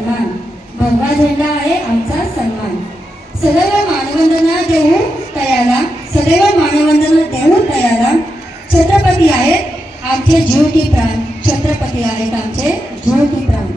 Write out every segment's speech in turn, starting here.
सन्मान, भगवा झेंडा आहे आमचा सन्मान. सदैव मानवंदना देऊ तयाला, सदैव मानवंदना देऊ तयाला. छत्रपती आहेत आमचे जीव की प्राण, छत्रपती आहेत आमचे जीव की प्राण.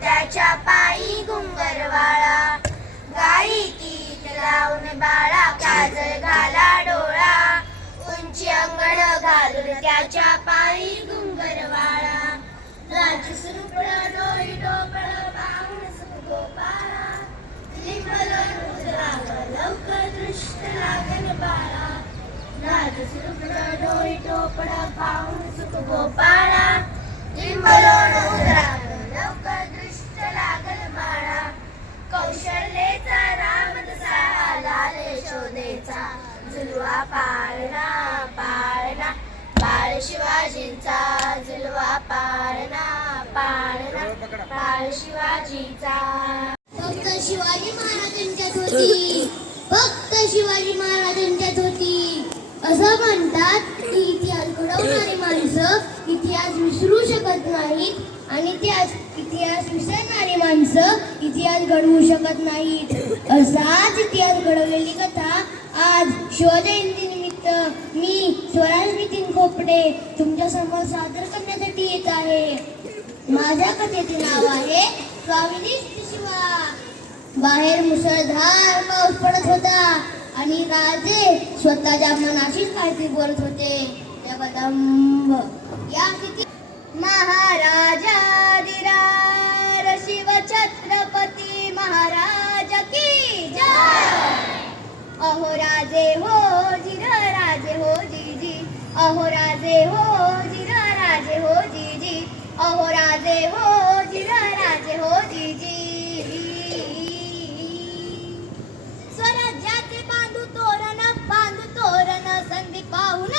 त्याच्या पायी घुंगरवाळा. गाई तीत लावून बाळा काजळ घाला डोळा. उंची अंगड घालून त्याच्या पायी घुंगरवाळा. राजसरूप डोई डोबळ पाहून सुगोपाळा. लिंबलोन उजळाव लवकर दृष्ट लागन बाळा. राजसरूप डोई डोबळ पाहून सुगोपाळा. लिंबलोन उजळाव लवकर दृष्ट लागल बाळा. कौशल्याचा राम तसा आला यशोदेचा. झुलवा पाळणा पाळणा बाळ शिवाजींचा. झुलवा पाळणा पाळणा बाळ शिवाजीचा. फक्त शिवाजी महाराजांच्यात होती, फक्त शिवाजी महाराजांच्यात होती. असं म्हणतात की इतिहास घडवणारी माणसं इतिहास विसरू शकत नाहीत आणि इतिहास विसरणारी माणसं इतिहास घडवू शकत नाहीत. असाच इतिहास घडवलेली कथा आज शिवजयंती निमित्त मी स्वराज नितीन खोपडे तुमच्या समोर सादर करण्यासाठी येत आहे. माझ्या कथेचे नाव आहे स्वामिनिष्ठ शिवा. बाहेर मुसळधार पाऊस पडत होता आणि राजे स्वतःच्या मनाशीच काहीतरी बोलत होते. जगदंब या किती महाराजाधिराज शिव छत्रपती महाराज की जय. अहो राजे हो जिर राजे हो जीजी. अहो राजे हो जिर राजे हो जीजी. अहो राजे हो जिर राजे हो जीजी. स्वराज्याचे बांधू तोरण संधी पाहून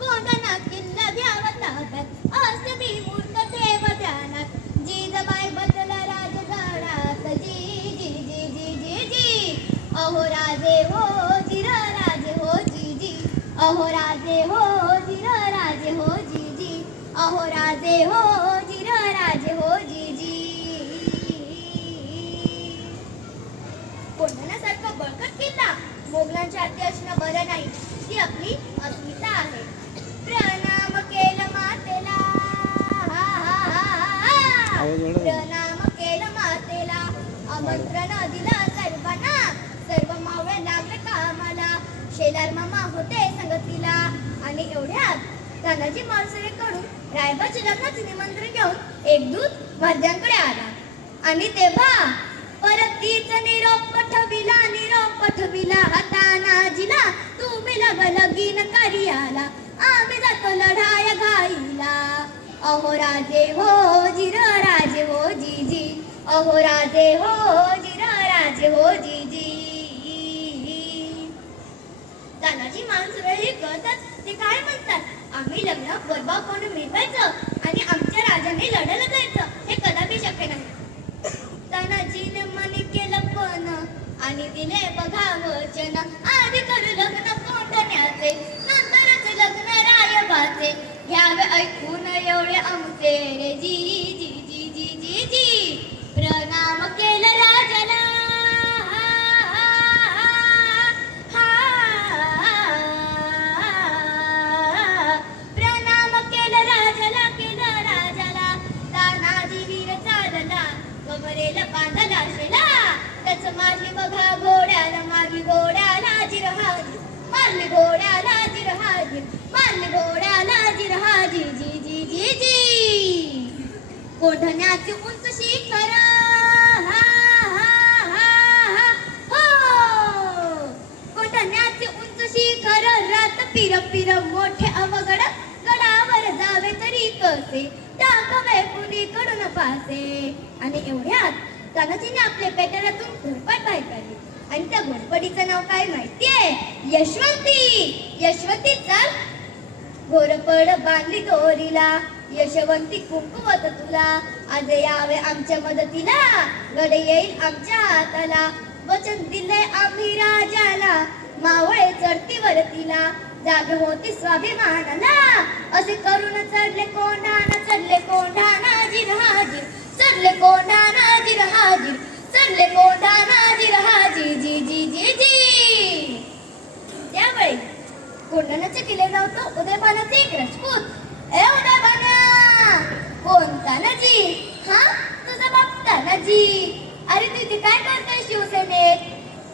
कोंडना किल्ला घ्यावा ताब्यात. अष्टमी मूर्त ठेव ध्यानात. जिजाबाई बदल राजघाटात. जी जी जी जी जी जी. अहो राजे हो जिर राजे हो जीजी. अहो राजे हो जिर राजे हो जीजी. अहो राजे हो जिर राजे हो जीजी. कोंढण्यासारखा बळकट किल्ला मोगलांच्या हाती असणं बरं नाही. ती आपली अस्मिता आहे. प्रणाम केलं मातेला. प्रणाम केलं मातेला. आमंत्रण दिलं सर्वांना. सर्व मावळे लागले कामाला. शेलार मामा होते संगतीला. आणि एवढ्यात तानाजी मालसरेकडून रायबाच्या लग्नाचे निमंत्रण घेऊन एक दूत वाद्यांकडे आला. आणि तेव्हा परतीच निरोप पठविला तानाजीला. तुम्ही लगीन करियाला. आम्ही जातो लढाया घाईला. अहो राजे हो जिर राजे हो जीजी. अहो राजे हो जिर राजे हो जीजी. तानाजी मालसरे हे कळतच ते काय म्हणतात. आम्ही लग्न गरबापणे मिळवायचं आणि आमच्या राजाने लढायला जायचं हे कदापि शक्य नाही. तानाजीने मन केलं पण आणि दिले बघा वचन. आधी करू लग्न कोंढण्याचे नंतरच लग्न रायबाचे. घ्यावे ऐकून एवढे आमचे रे जी जी जी जी जी जी. प्रणाम केलं राजाला. प्रणाम केलं राजाला. तानाजी मारली घोड्याला जिर हाजीर, मारली घोड्याला जिर हाजीर, जी जी जी जी. कोंढण्याचे उंच शिखर, हा हा हा हा हो. कोंढण्याचे उंच शिखर, रात पिर पिर मोठे अवघड, गडावर जावे तरी कसे, टाकावे कुणीकडून पासे. आणि एवढ्यात तानाजीने आपल्या पेटाऱ्यातून घोरपड बाहेर काढली. आणि त्या घोरपडीचं नाव काय माहितीये? यशवंती. यशवंती चाल. घोरपड बांधली दोरीला, यशवंती कुंकुवत तुला, आज यावे आमच्या मदतीला, गड येईल आमच्या हाताला. वचन दिले आम्ही राजाला, मावळे चढती वरतीला, जागे होती स्वाभिमानाला. असे करून चढले कोंढाणा, चढले कोंढाणा जिर हाजीर, चढले कोंढाणा जिर हाजीर, चढले कोंढाणा जिर हाजीर, जी जी जी जी. त्यावेळी कोंढाण्याच्या किल्ल्यावर होतो उदयभानाचे एक राजपूत. ए उदयभाना, कोण तानाजी? हा, तुझा बाप तानाजी. अरे तू इथे काय करतोय शिवसेनेत?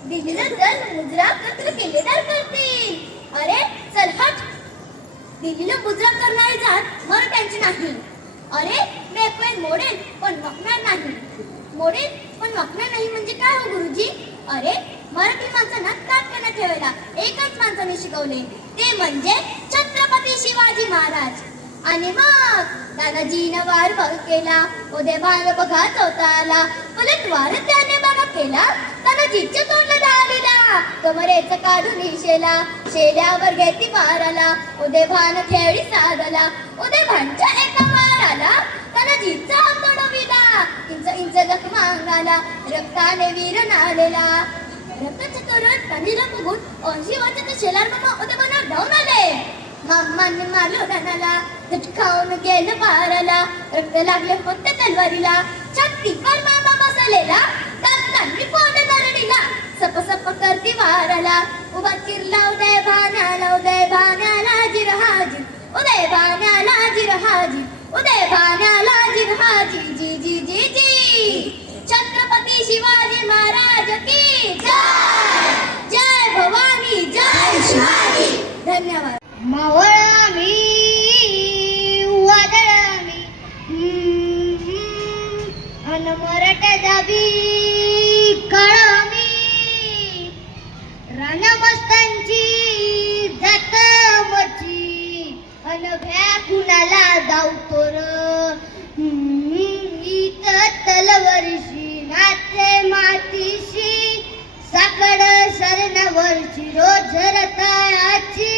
दिल्लीला चल, मुजरा कर, तुला किल्लेदार करतील. अरे चल हट. दिल्लीला मुजरा करणारी जात मराठ्यांची नाही. अरे मी एक वेळ मोडेल पण वाकणार नाही. मोडेल पण वाकणार नाही म्हणजे काय हो गुरुजी? अरे मराठी माणसांना ताटकन ठेवायला एकच माणसाने शिकवले, ते म्हणजे छत्रपती शिवाजी महाराज. आणि मग तानाजीनं वार बघ केला, उदयभान बघा चौताला, पलटवार त्याने बघा केला, तानाजीच्या तोंडला धावलेला, कमरेचं काढून शेला, शेल्यावर घेती माराला, उदयभान खेळी साधला. उदयभानच्या एका माराला तानाजीचा हात तोडविला, इंच इंच जखमा अंगाला, रक्ताने वीर नालेला. रक्ताच्या तोरण तानीला बघून 80 वर्षाचे शेलार मामा उदयभानावर धावून आले. मामाने मारलं रणाला, झटकावून गेलं पाराला, रक्त लागले होते तलवारीला, छातीवर मामा बसलेला, दातांनी पोट दरडीला, सप सप करती वाराला. उभा चिरला उदयभानाला, उदयभानाला जिर हाजीर, उदयभानाला जिर हाजीर, उदयभानाला जिर हाजीर, जी जी जी जी. छत्रपती शिवाजी महाराज की जय. जय भवानी, जय शिवाजी. धन्यवाद. मावळा मी वादळा मी, अन मराठा जाबी काळा मी, रानमस्तांची जात मची, अन भ्या कुणाला धावतो र. इथं तलवरशी नाचे मातीशी, साकड शरणावरची रोज रताळाची,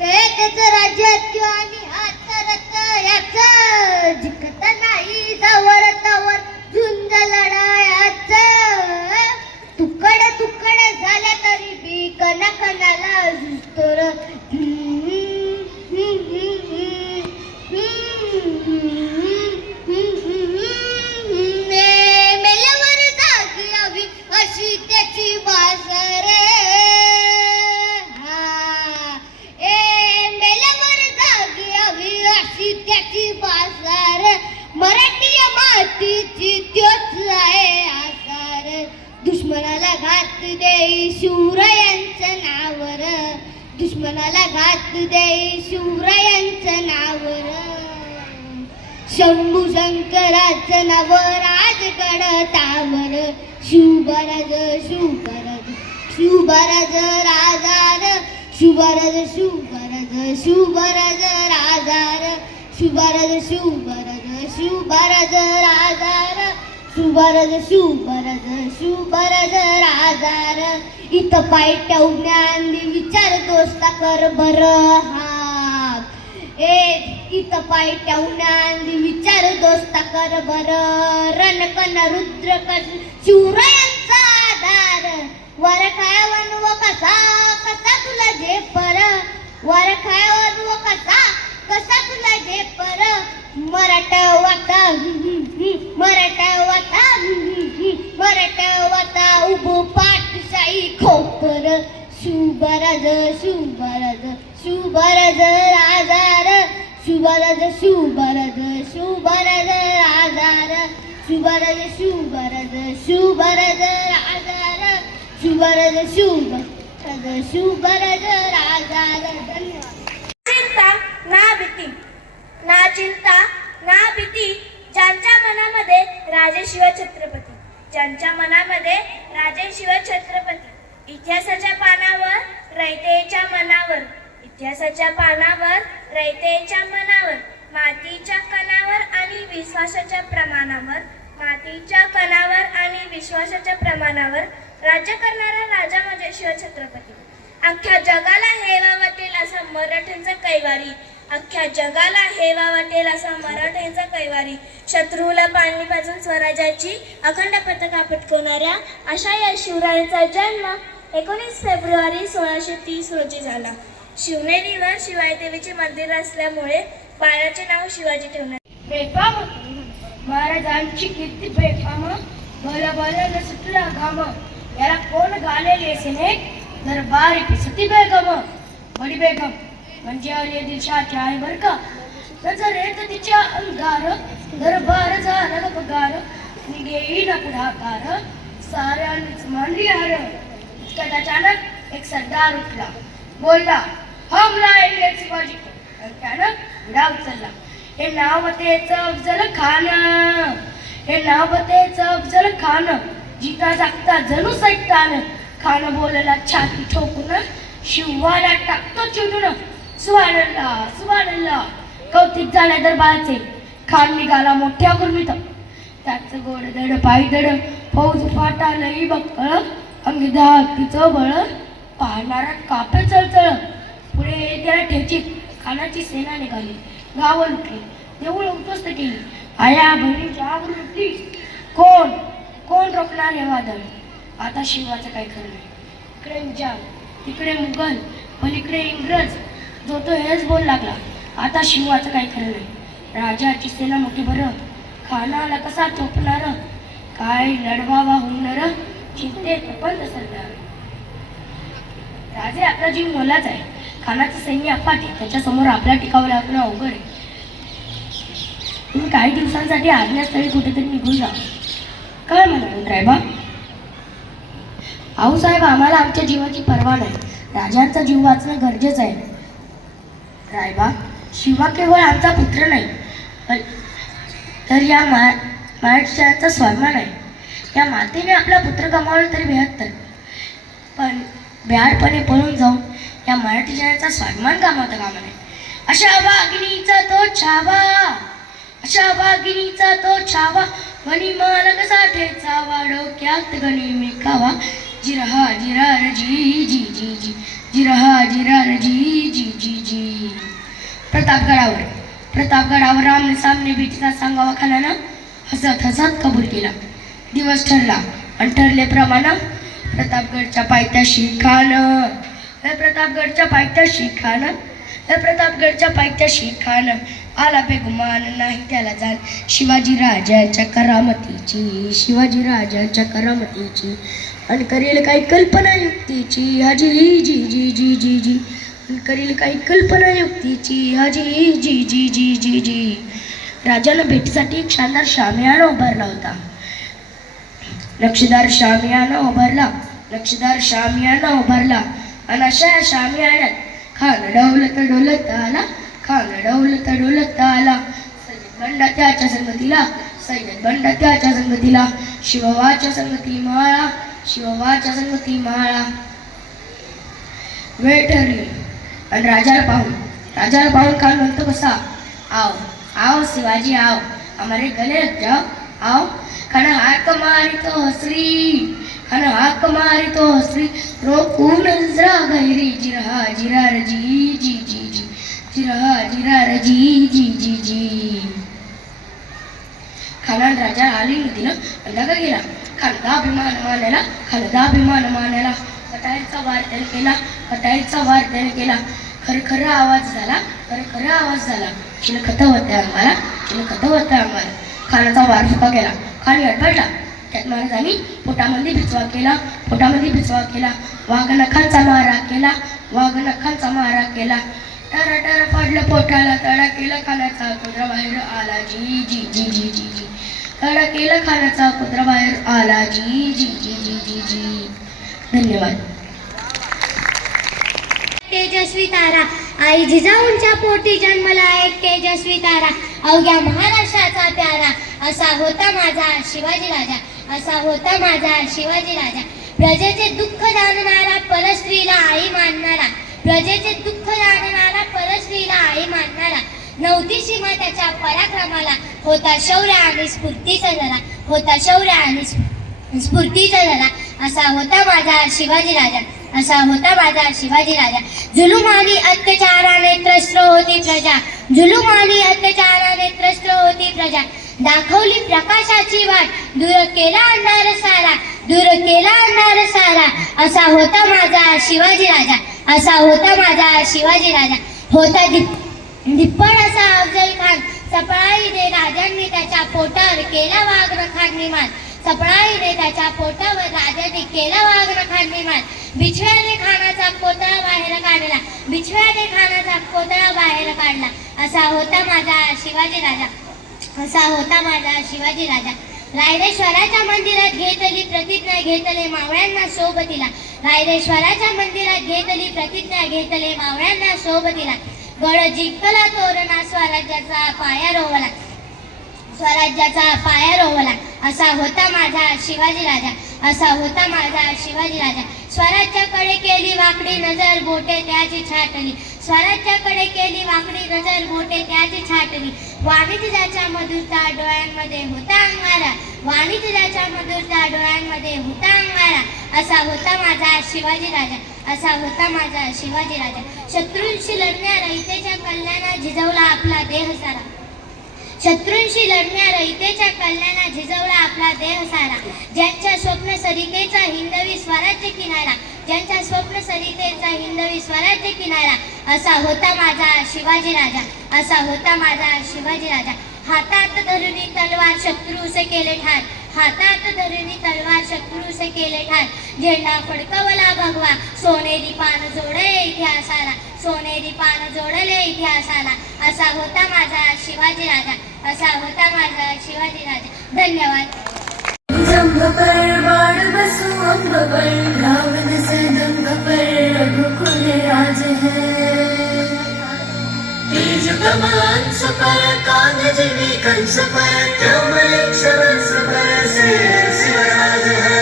एकच राज्यात आणि हात रथ याच, जिकत नाही जावर तवर झुंज लढायाच. तुकड तुकड झाल्या तरी बी कणाकणाला झुजतो र. मेल्यावर जागी यावी अशी त्याची बाजार. त्याची बाजार, मराठी मातीची त्योच आहे आसार. दुश्मनाला घात देई शिवरायांचं नावर, दुश्मनाला घात देई शिवरायांचं नावर. शंभू शंकराचं नाव राजगड तावर, शिवबराज शिवबराज शिवबराज राजार, शिवबराज शिवबराज शिवबराज राजार, शिवबराज शिवबराज शिवबराज राजार, शिवबराज शिवबराज शिवबराज राजार. इथं पाय ठेवण्यान विचार दोस्ता कर बर. हा इथं पाय ठेवण्यान विचार दोस्ता कर बर. रणकन रुद्र कर शिवरायांचा आधार, वर खायवन व कसा कसा तुला जे पर, वर खायवन व कसा कसा तुला जे पर. मराठा वाटा मराठा वाटा मराठा वाटा उभो पाठशाही खोपर. शिवबराज शिवबराज शिवबराज राजार, शिवबराज शिवबराज शिवबराज राजार, शिवबराज शिवबराज शिवबराज राजार, शिवबराज शिवबराज शुभरज राजा धन्यवाद. चिंता ना भीती, ना चिंता ना भीती, ज्यांच्या मनामध्ये राजेशिव छत्रपती, ज्यांच्या मनामध्ये राजेशिव छत्रपती. इतिहासाच्या पानावर रयतेच्या मनावर, इतिहासाच्या पानावर रयतेच्या मनावर, मातीच्या कणावर आणि विश्वासाच्या प्रमाणावर, मातीच्या कणावर आणि विश्वासाच्या प्रमाणावर राज्य करणारा राजा म्हणजे शिवछत्रपती. अख्ख्या जगाला हेवा वाटेल असा मराठ्यांचा कैवारी, अख्ख्या जगाला हेवा वाटेल असा मराठ्यांचा कैवारी, शत्रूला पाणी पाजून स्वराज्याची अखंड पताका पटकवणाऱ्या अशा या शिवरायांचा जन्म 19 फेब्रुवारी 1630 रोजी झाला. शिवनेरीवर शिवाई देवीचे मंदिर असल्यामुळे बाळाचे नाव शिवाजी ठेवण्यात. बेफाम महाराजांची कीर्ती बेफाम, भला भला न सुटला घाम, याला कोण घालेले सेने दरबार की सती बेगम. बडी बेगम म्हणजे अली दिलशाची आहे बर का. नजर येत तिच्या अंगार, दरबार झाला पगार, निघेई न पुढाकार, साऱ्यांनीच मांडली हार. इतक्यात अचानक एक सरदार उठला, बोलला हमला इंग्रज शिवाजी को. त्यानं डाव उचलला. हे नाव तेच अफजल खान, हे नाव तेच अफजल खान, जिता जागता जणू सैतान. खान बोलला छाती ठोकून, शिवाला टाकतो चिडून. सुभानअल्लाह सुभानअल्लाह कौतिक झाले दरबाराचे. खान निघाला मोठ्या गुरमीत, त्याच गोड दड पायी दड, फौज फाटा लई बक्कळ, अंगी धाकटीचं बळ, पाहणारा कापे चळचळ. पुढे त्याला ठेचीत खानाची सेना निघाली, गावं लुटली, देऊळ उद्ध्वस्त केली, आया बहिणीची आग लुटली. कोण कोण रोखणार हे वादळ. आता शिवाचं काय खरं नाही. इकडे निजाम, तिकडे मुघल, पलीकडे इंग्रज, जो तो हेच बोल लागला. आता शिवाचं काय खरं नाही. राजाची सेना मोठी बरं, खानाला कसा थोपणार, काय लढवावा होणार, चिंतेत पण सरदार. राजे आपला जीव मोलाच आहे, खानाचं सैन्य अफाट आहे, त्याच्यासमोर आपल्या टिकावं लागणं अवघड आहे. तुम्ही काही दिवसांसाठी आज्ञास्थळी कुठेतरी निघून जा. काय म्हणाल रायबा. आऊसाहेब आम्हाला आमच्या जीवाची पर्वा नाही, राजांचा जीव वाचणं गरजेचं आहे. रायबा शिवा केवळ आमचा पुत्र नाही, तर या महाराष्ट्राचा स्वाभिमान आहे. या मातेने आपला पुत्र गमावला तरी 72, पण बेहाडपणे पळून जाऊन या मराठी जनाचा स्वाभिमान गमावता कामा नये. अशा वाघिणीचा तो छावा, अशा वाघिणीचा तो छावा, मणिमाला कसा ठेचावा, डोक्यात गणी मेकावा. जिरहा जिरार जी जी जी जी, जिरहा जिरार जी जी जी जी. प्रतापगडावर रामने सामने भेटीचा सांगावा खानानं हसत हसत कबूल केला. दिवस ठरला आणि ठरलेप्रमाणे प्रतापगडच्या पायथ्याशी खान, प्रतापगडच्या पायथ्याशी खान, प्रतापगडच्या पायथ्याशी खान आला बेगुमान नाही त्याला जाण. शिवाजी राजाच्या करामतीची, शिवाजी राजाच्या करामतीची, आणि करेल काही कल्पना युक्तीची, हाजी जी जी जी जी जी, करेल काही कल्पना युक्तीची, हाजी जी जी जी जी जी. राजाला भेटीसाठी एक शानदार शामियाना उभारला होता. नक्षीदार शामियाना उभारला आणि अशा शामियान्यात खान डौलत आला, खान डौलत आला. सय्यद बंडा त्याच्या संगतीला, शिववाच्या संगती माळा. वेळ ठरली आणि राजाला पाहून खान म्हणतो कसा, आओ आओ शिवाजी आओ, हमारे गले लग जाओ आओ. खाना हाक मारी तो हसरी, रोकू नजरा गैरी. जिरहा जिरार जी जी जी जी, जिरहा जिरार जी जी जी जी. खानान राजा आली दिलं अंदागा गेला. खानदा अभिमान मानायला कटाळीचा वार त्याने केला. खरखर आवाज झाला. चिलखत होते आम्हाला. खानाचा वार फुका गेला. खान अडबडला. त्यात महाराजांनी पोटामध्ये बिचवा केला. वाघ नखांचा मारा केला. टर पडलं पोटाला, तडा केला खानाचा कुत्रा बाहेर आला. जी जी जी जी जी जी, तडा केला खानाचा कुत्रा बाहेर आला. जी जी जी जी जी जी. धन्यवाद. तेजस्वी तारा, आई जिजाऊंच्या पोटी जन्मला एक तेजस्वी तारा, अवघ्या महाराष्ट्राचा प्यारा, असा होता माझा शिवाजी राजा, असा होता माझा शिवाजी राजा. प्रजेचे दुःख जाणणारा, परस्त्रीला आई मानणारा, प्रजेचे दुःख जाणणारा, परस्त्रीला आई मानणारा, नव्हती सीमा त्याच्या पराक्रमाला, होता शौर्य आणि स्फूर्तीचा जरा, होता शौर्य आणि स्फूर्तीचा जरा, असा होता माझा शिवाजी राजा, असा होता माझा शिवाजी राजा. जुलूम आणि अत्याचाराने त्रस्त होती प्रजा, जुलूम आणि अत्याचाराने त्रस्त होती प्रजा, दाखवली प्रकाशाची वाट, दूर केला अंधार सारा, दूर केला अंधार सारा, असा होता माझा शिवाजी राजा, असा होता माझा शिवाजी राजा. होता धिप्पड असा अफजल खान, सपळाईने राजांनी त्याच्या पोटावर केला वाघ नखांनी मार, सपळाईने त्याच्या पोटावर राजांनी केला वाघ नखांनी मार, बिछव्याने खानाचा कोतळा बाहेर काढला, बिछव्याने खानाचा कोतळा बाहेर काढला, असा होता माझा शिवाजी राजा, असा होता माझा शिवाजी राजा. रायरेश्वराच्या मंदिरात घेतली प्रतिज्ञा, घेतले मावळ्यांना सोबतीला, रायरेश्वराच्या मंदिरात घेतली प्रतिज्ञा, घेतले मावळ्यांना सोबतीला, गड जिंकला तोरणा, स्वराज्याचा पाया रोवला, स्वराज्याचा पाया रोवला, असा होता माझा शिवाजी राजा, असा होता माझा शिवाजी राजा. स्वराज्याकडे केली वाकडी नजर, बोटे त्याची छाटली, स्वराज्याकडे केली वाकडी नजर, बोटे त्याची छाटली, वाणिज्याच्या मधुरता डोळ्यांमध्ये होता अंगारा, वाणिज्याच्या मधुरता डोळ्यांमध्ये होता अंगारा, असा होता माझा शिवाजी राजा, असा होता माझा शिवाजी राजा. शत्रूंशी लढण्या रयतेच्या कल्याणा झिजवला आपला देह सारा, शत्रूंशी लढण्या रयतेच्या कल्याणा झिजवला आपला देह सारा, ज्यांच्या स्वप्न सरितेचा हिंदवी स्वराज्य किनारा, ज्यांच्या स्वप्न सरितेचा हिंदवी स्वराज्य किनारा, असा होता माझा शिवाजी राजा, असा होता माझा शिवाजी राजा. हातात धरुनी तलवार शत्रूस केले ठार, हातात धरुनी तलवार शत्रूस केले ठार, झेंडा फडकवला भगवा, सोनेरी पान जोडले इतिहासाला, सोनेरी पान जोडले इतिहासाला, असा होता माझा शिवाजी राजा, असा होता माझा शिवाजी राजा. धन्यवाद. जंग पर बाण बसु अंग पर, रावण से जंग पर रघुकुल राज है, तेज कमान सुपर कान जिनी कंस पर, त्योमलेश्वर सुपर से शिवराज है.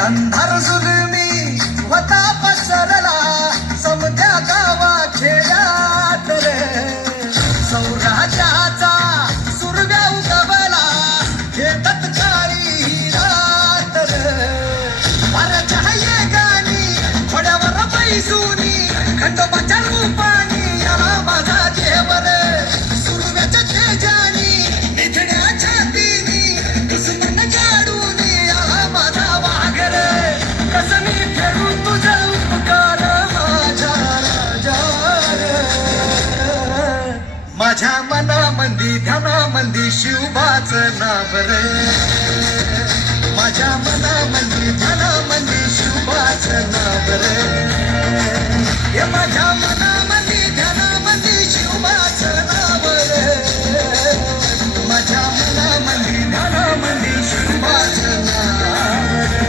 अंधार जुलमी होता पसरला, समध्या गावा खेड्यात रे, सौराज्याचा सुरव्या उगवला, हे तत्काळी रात रे. वाऱ्याच्या गाणी थोड्यावर पैसुनी, खंडोबाच्या रूपानी आला माझा देवर, सुरव्याच्या तेजानी निधड्याच्या दिनी, दुश्मन जाडून आला माझा वाघर, कसं मी फेडू तुझं उपकार माझ्या राजा रे. माझ्या मनामंदी ध्यानामंदी शिवबाचं नाव रे, माझ्या मनामंदी ध्यानामंदी शिवबाचं नाव रे, हे माझ्या मनामंदी ध्यानामंदी शिवबाचं नाव रे, माझ्या मनामंदी ध्यानामंदी शिवबाचं नाव रे.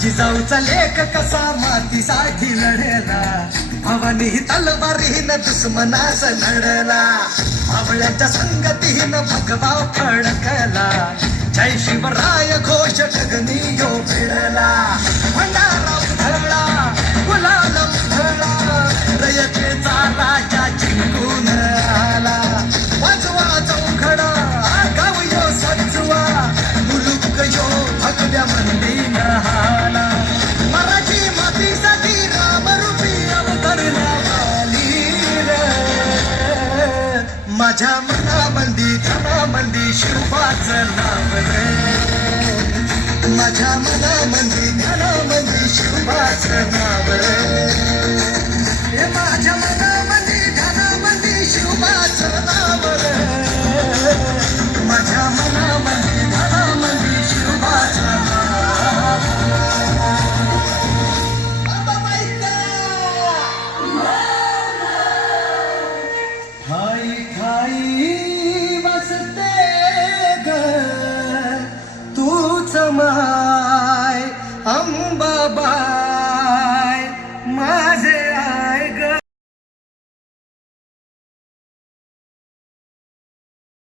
जिजाऊचा लेख कसा मातीसाठी लढेला, भावानी तलवारीन दुश्मनास लढला, भावळ्याच्या संगतीनं भगवा फडकला, जय शिवराय घोष गगनी यो फिरला, भंडारा उधळला गुलाल उधळला, रयतेचा राजा जिंकून आला, वाजवा चौघडा गाव यो सजवा, मुलुक यो भगव्या मंदीन हाला. माझ्या मनामंदी ध्यानामंदी शिवबाचं नाव रे, माझ्या मनामंदी ध्यानामंदी शिवबाचं नाव रे, हे माझ्या मनामंदी ध्यानामंदी शिवबाचं नाव रे, माझ्या मनामंदी ध्यानामंदी शिवबाचं नाव. ठाई ठाई बसते ग तूच माय अंबाबाय माझ